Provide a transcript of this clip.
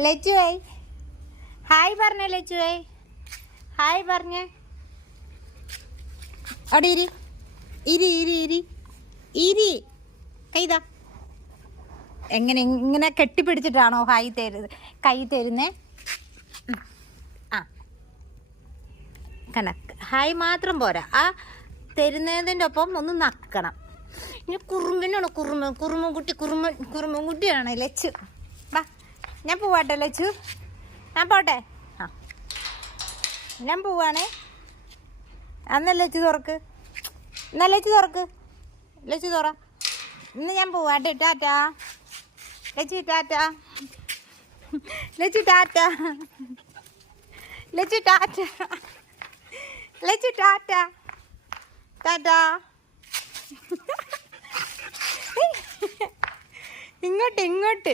ലച്ചുവേ hi പറഞ്ഞേ. ലച്ചുവേ hi പറഞ്ഞേ. അവിടെ ഇരി ഇരി ഇരി ഇരി ഇരി. കൈതാ. എങ്ങനെ ഇങ്ങനെ കെട്ടിപ്പിടിച്ചിട്ടാണോ കൈ തരുന്നേ? ആ കണക്ക് ഹായ് മാത്രം പോരാ, ആ തരുന്നതിൻ്റെ ഒപ്പം ഒന്ന് നക്കണം. ഇനി കുറുമ്പനാണ് കുറുമ്പൻകുട്ടിയാണ് ലച്ചു. വാ ഞാൻ പോവാട്ടെ ലച്ചു, ഞാൻ പോട്ടെ. ആ ഞാൻ പോവാണേ. അന്ന് ലച്ചു തുറക്ക്, എന്നാ ലച്ചു തുറ. ഇന്ന് ഞാൻ പോവാട്ടെ. ടാറ്റാ ലച്ചു, ടാറ്റാ ലച്ചു, ടാറ്റാ ലച്ചു, ടാറ്റാ ലച്ചു, ടാറ്റാ ടാറ്റാ. ഇങ്ങോട്ട്